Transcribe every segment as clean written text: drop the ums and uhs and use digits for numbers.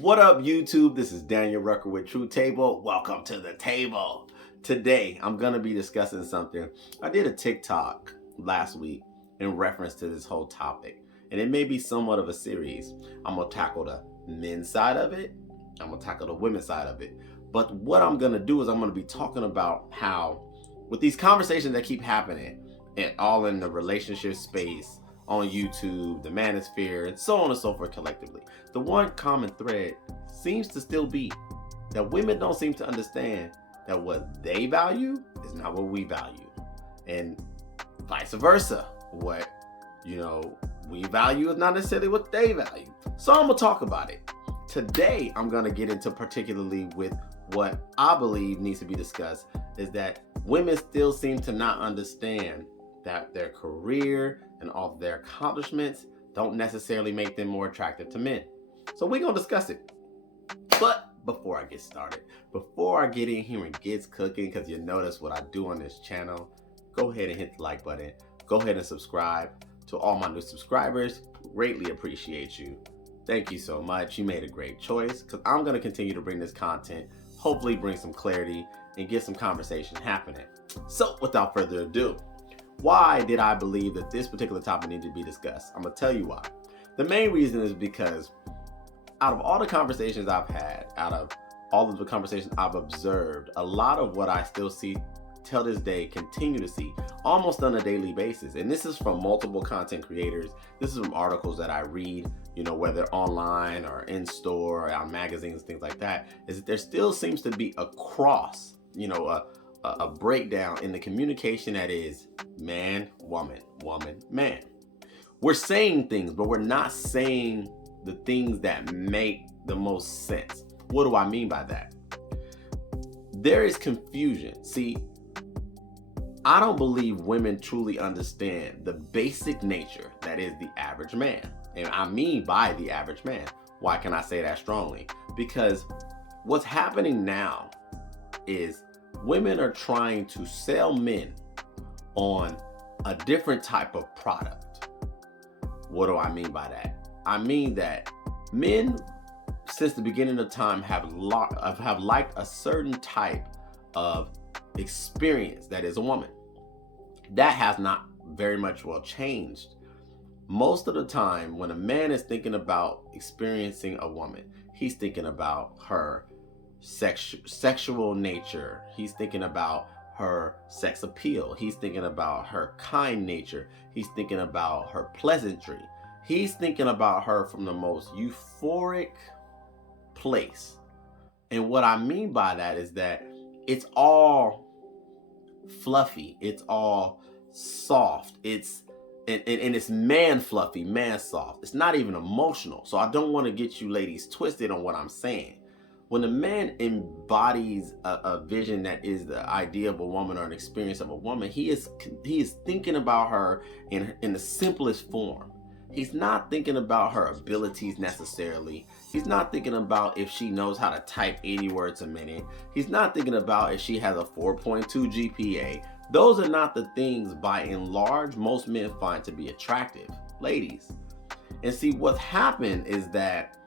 What up, YouTube? This is Daniel Rucker with True Table. Welcome to the table. Today, I'm going to be discussing something. I did a TikTok last week in reference to this whole topic, and it may be somewhat of a series. I'm going to tackle the men's side of it. I'm going to tackle the women's side of it. But what I'm going to do is I'm going to be talking about how, with these conversations that keep happening, and all in the relationship space, on YouTube, the manosphere, and so on and so forth collectively, the one common thread seems to still be that women don't seem to understand that what they value is not what we value, and vice versa. What we value is not necessarily what they value. So I'm gonna talk about it today. I'm gonna get into particularly with what I believe needs to be discussed, is that women still seem to not understand that their career and all of their accomplishments don't necessarily make them more attractive to men. So we're going to discuss it. But before I get started, before I get in here and get cooking, because you notice what I do on this channel, go ahead and hit the like button. Go ahead and subscribe. To all my new subscribers, greatly appreciate you. Thank you so much. You made a great choice, because I'm going to continue to bring this content, hopefully bring some clarity and get some conversation happening. So without further ado, why did I believe that this particular topic needed to be discussed? I'm going to tell you why. The main reason is because out of all the conversations I've had, out of all of the conversations I've observed, a lot of what I still see till this day, continue to see almost on a daily basis. And this is from multiple content creators. This is from articles that I read, whether online or in store or on magazines, things like that, is that there still seems to be a cross, a breakdown in the communication that is man, woman, woman, man. We're saying things, but we're not saying the things that make the most sense. What do I mean by that? There is confusion. See, I don't believe women truly understand the basic nature that is the average man. And I mean by the average man. Why can I say that strongly? Because what's happening now is women are trying to sell men on a different type of product. What do I mean by that? I mean that men, since the beginning of time, have liked a certain type of experience that is a woman. That has not very much changed. Most of the time, when a man is thinking about experiencing a woman, he's thinking about her sexual nature. He's thinking about her sex appeal. He's thinking about her kind nature. He's thinking about her pleasantry. He's thinking about her from the most euphoric place. And what I mean by that is that it's all fluffy. It's all soft. It's man fluffy, man soft. It's not even emotional. So I don't want to get you ladies twisted on what I'm saying. When a man embodies a vision that is the idea of a woman or an experience of a woman, he is thinking about her in the simplest form. He's not thinking about her abilities necessarily. He's not thinking about if she knows how to type 80 words a minute. He's not thinking about if she has a 4.2 GPA. Those are not the things, by and large, most men find to be attractive. Ladies. And see, what's happened is that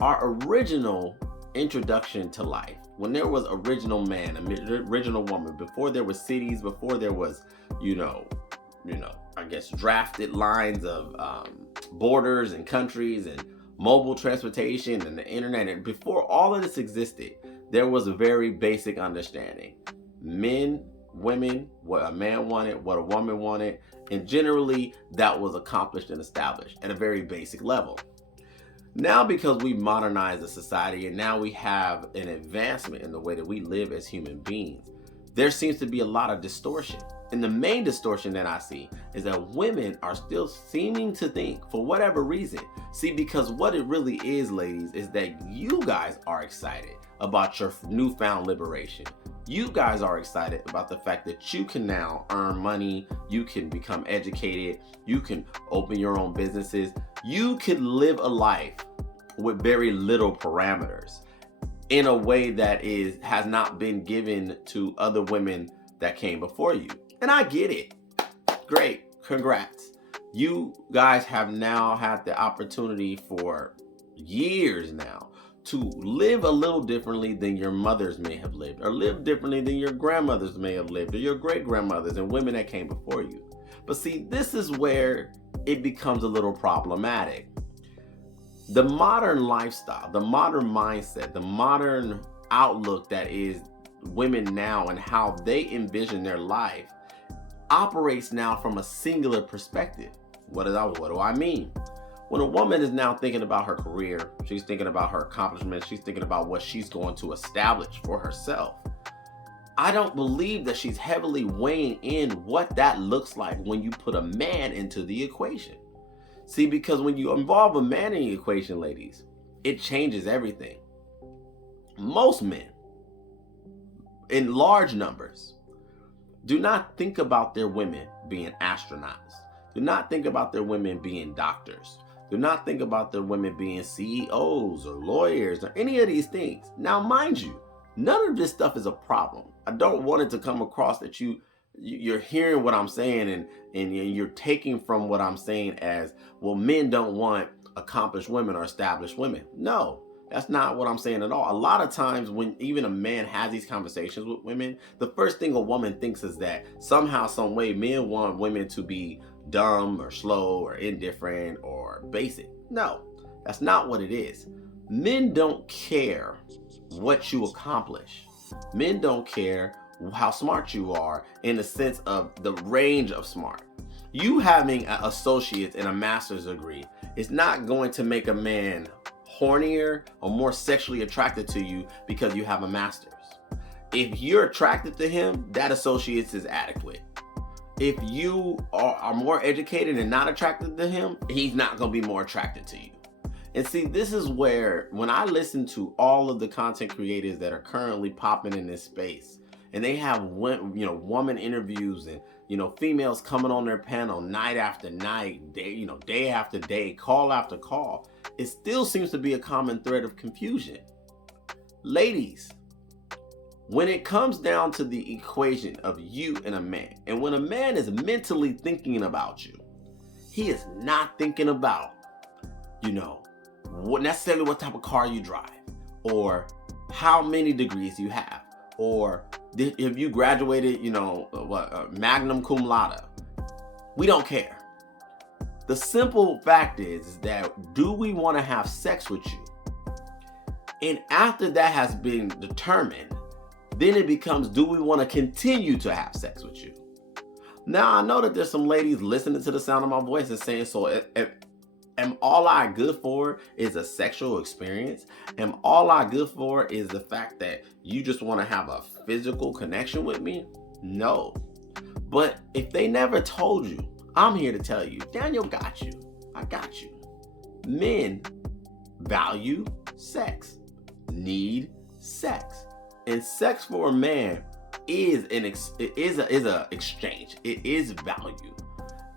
our original introduction to life, when there was original man, original woman, before there was cities, before there was, I guess drafted lines of borders and countries and mobile transportation and the internet, and before all of this existed, there was a very basic understanding. Men, women, what a man wanted, what a woman wanted, and generally that was accomplished and established at a very basic level. Now, because we modernized the society and now we have an advancement in the way that we live as human beings, there seems to be a lot of distortion. And the main distortion that I see is that women are still seeming to think, for whatever reason, because what it really is, ladies, is that you guys are excited about your newfound liberation. You guys are excited about the fact that you can now earn money, you can become educated, you can open your own businesses, you could live a life with very little parameters in a way that has not been given to other women that came before you. And I get it. Great. Congrats. You guys have now had the opportunity for years now to live a little differently than your mothers may have lived, or live differently than your grandmothers may have lived, or your great grandmothers and women that came before you. But see, this is where it becomes a little problematic. The modern lifestyle, the modern mindset, the modern outlook that is women now and how they envision their life operates now from a singular perspective. What do I mean? When a woman is now thinking about her career, she's thinking about her accomplishments, she's thinking about what she's going to establish for herself. I don't believe that she's heavily weighing in what that looks like when you put a man into the equation. See, because when you involve a man in the equation, ladies, it changes everything. Most men, in large numbers, do not think about their women being astronauts. Do not think about their women being doctors. Do not think about their women being CEOs or lawyers or any of these things. Now, mind you, none of this stuff is a problem. I don't want it to come across that you're hearing what I'm saying and you're taking from what I'm saying as, well, men don't want accomplished women or established women. No, that's not what I'm saying at all. A lot of times when even a man has these conversations with women, the first thing a woman thinks is that somehow, some way, men want women to be dumb or slow or indifferent or basic. No, that's not what it is. Men don't care what you accomplish. Men don't care how smart you are in the sense of the range of smart. You having an associate's and a master's degree is not going to make a man hornier or more sexually attracted to you because you have a master's. If you're attracted to him, that associate's is adequate. If you are more educated and not attracted to him, he's not going to be more attracted to you. And see, this is where, when I listen to all of the content creators that are currently popping in this space, and they have woman interviews and females coming on their panel night after night, day after day, call after call, it still seems to be a common thread of confusion. Ladies, when it comes down to the equation of you and a man, and when a man is mentally thinking about you, he is not thinking about, what type of car you drive, or how many degrees you have, or if you graduated, magna cum laude. We don't care. The simple fact is that, do we want to have sex with you? And after that has been determined, then it becomes, do we want to continue to have sex with you? Now, I know that there's some ladies listening to the sound of my voice and saying, so am all I good for is a sexual experience? Am all I good for is the fact that you just want to have a physical connection with me? No. But if they never told you, I'm here to tell you, Daniel got you. I got you. Men value sex, need sex. And sex for a man is an exchange. It is value.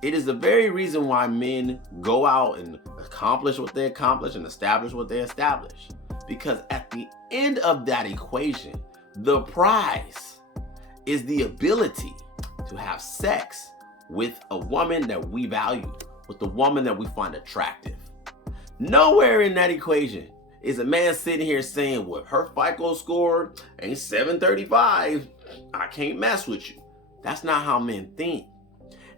It is the very reason why men go out and accomplish what they accomplish and establish what they establish. Because at the end of that equation, the prize is the ability to have sex with a woman that we value, with the woman that we find attractive. Nowhere in that equation is a man sitting here saying, well, her FICO score ain't 735, I can't mess with you. That's not how men think.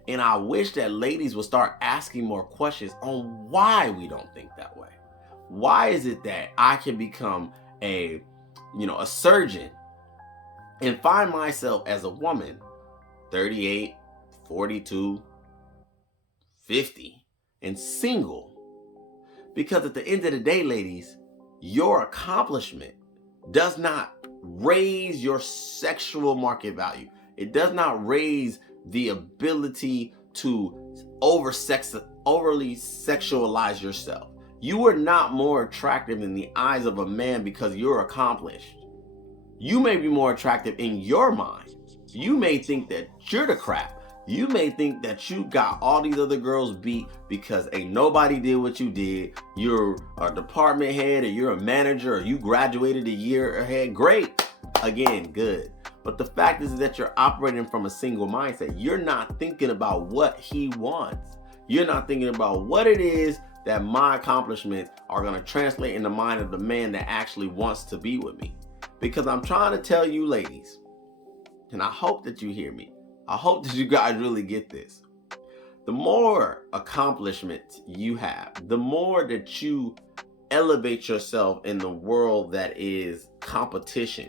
And I wish that ladies would start asking more questions on why we don't think that way. Why is it that I can become a surgeon and find myself as a woman, 38, 42, 50, and single? Because at the end of the day, ladies, your accomplishment does not raise your sexual market value. It does not raise the ability to overly sexualize yourself. You are not more attractive in the eyes of a man because you're accomplished. You may be more attractive in your mind. You may think that you're the crap. You may think that you got all these other girls beat because ain't nobody did what you did. You're a department head, or you're a manager, or you graduated a year ahead. Great. Again, good. But the fact is that you're operating from a single mindset. You're not thinking about what he wants. You're not thinking about what it is that my accomplishments are going to translate in the mind of the man that actually wants to be with me. Because I'm trying to tell you ladies, and I hope that you hear me, I hope that you guys really get this. The more accomplishments you have, the more that you elevate yourself in the world that is competition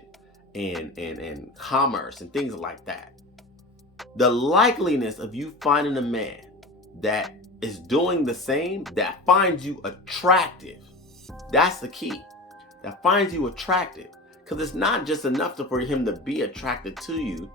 and commerce and things like that, the likeliness of you finding a man that is doing the same, that finds you attractive, that's the key, that finds you attractive. Because it's not just enough for him to be attracted to you,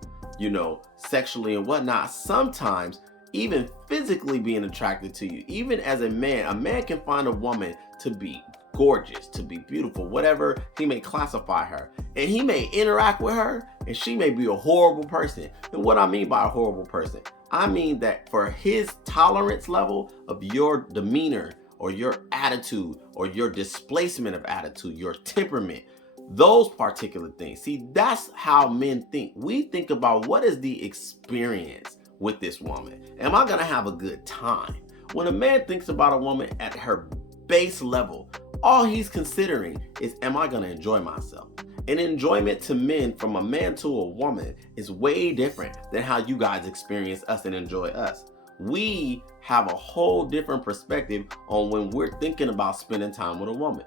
sexually and whatnot. Sometimes even physically being attracted to you, even as a man can find a woman to be gorgeous, to be beautiful, whatever he may classify her. And he may interact with her and she may be a horrible person. And what I mean by a horrible person, I mean that for his tolerance level of your demeanor or your attitude or your displacement of attitude, your temperament, those particular things. See, that's how men think. We think about what is the experience with this woman. Am I going to have a good time? When a man thinks about a woman at her base level, all he's considering is, am I going to enjoy myself? And enjoyment to men, from a man to a woman, is way different than how you guys experience us and enjoy us. We have a whole different perspective on when we're thinking about spending time with a woman.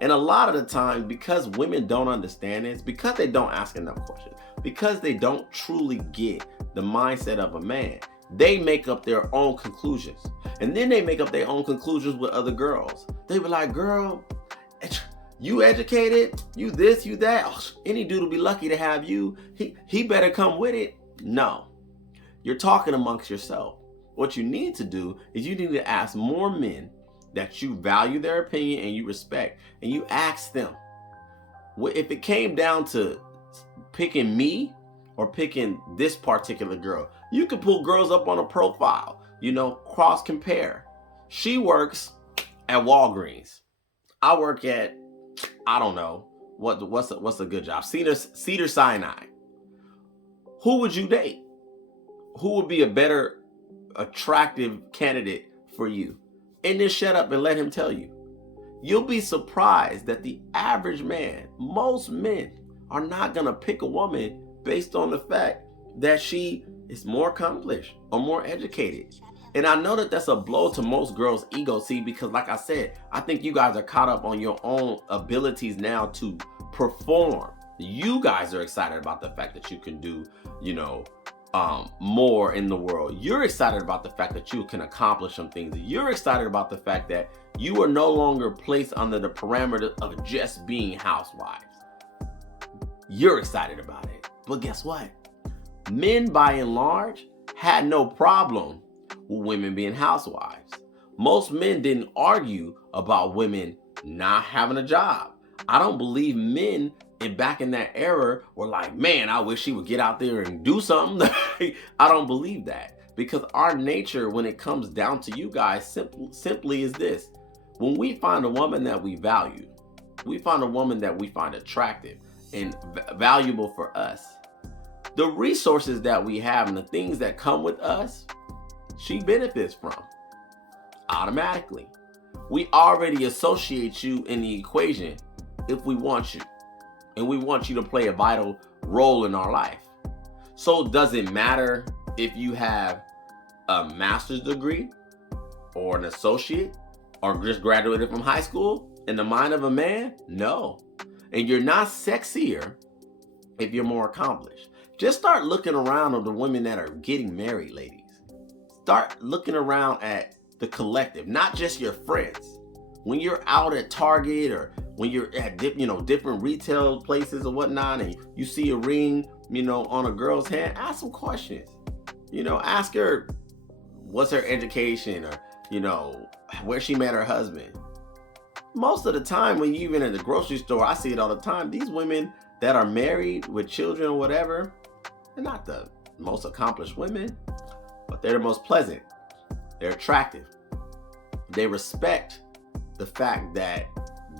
And a lot of the time, because women don't understand this, because they don't ask enough questions, because they don't truly get the mindset of a man, they make up their own conclusions. And then they make up their own conclusions with other girls. They be like, girl, you educated, you this, you that. Oh, any dude will be lucky to have you. He better come with it. No, you're talking amongst yourself. What you need to do is you need to ask more men that you value their opinion and you respect, and you ask them, if it came down to picking me or picking this particular girl, you can pull girls up on a profile, cross compare. She works at Walgreens. I work at, I don't know, what's a good job? Cedars-Sinai. Who would you date? Who would be a better attractive candidate for you? And then shut up and let him tell you. You'll be surprised that the average man, most men, are not going to pick a woman based on the fact that she is more accomplished or more educated. And I know that that's a blow to most girls' ego, see, because like I said, I think you guys are caught up on your own abilities now to perform. You guys are excited about the fact that you can do, more in the world. You're excited about the fact that you can accomplish some things. You're excited about the fact that you are no longer placed under the parameter of just being housewives. You're excited about it. But guess what? Men, by and large, had no problem with women being housewives. Most men didn't argue about women not having a job. I don't believe men back in that era were like, man, I wish she would get out there and do something. I don't believe that, because our nature, when it comes down to you guys, simply is this. When we find a woman that we value, we find a woman that we find attractive and valuable for us, the resources that we have and the things that come with us, she benefits from automatically. We already associate you in the equation if we want you. And we want you to play a vital role in our life. So does it matter if you have a master's degree or an associate or just graduated from high school in the mind of a man? No. And you're not sexier if you're more accomplished. Just start looking around at the women that are getting married, ladies. Start looking around at the collective, not just your friends. When you're out at Target or when you're at different retail places or whatnot, and you see a ring, on a girl's hand, ask some questions. Ask her what's her education, or where she met her husband. Most of the time, when you even at the grocery store, I see it all the time. These women that are married with children or whatever, they're not the most accomplished women, but they're the most pleasant. They're attractive. They respect the fact that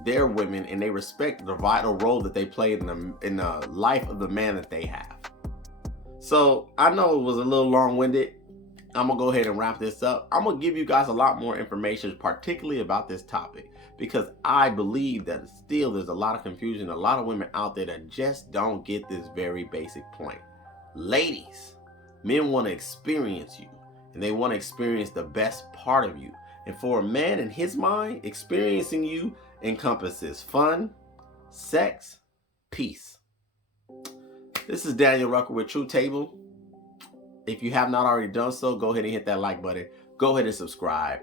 they're women, and they respect the vital role that they play in the life of the man that they have. So I know it was a little long-winded, I'm gonna go ahead and wrap this up. I'm gonna give you guys a lot more information, particularly about this topic, because I believe that still there's a lot of confusion, a lot of women out there that just don't get this very basic point. Ladies, men want to experience you, and they want to experience the best part of you. And for a man in his mind, experiencing you encompasses fun, sex, peace. This is Daniel Rucker with Truth Table. If you have not already done so, go ahead and hit that like button. Go ahead and subscribe.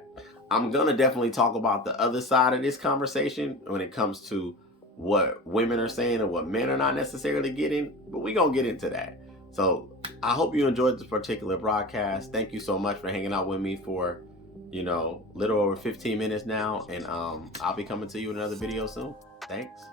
I'm going to definitely talk about the other side of this conversation when it comes to what women are saying and what men are not necessarily getting, but we're going to get into that. So I hope you enjoyed this particular broadcast. Thank you so much for hanging out with me for, little over 15 minutes now. And I'll be coming to you in another video soon. Thanks.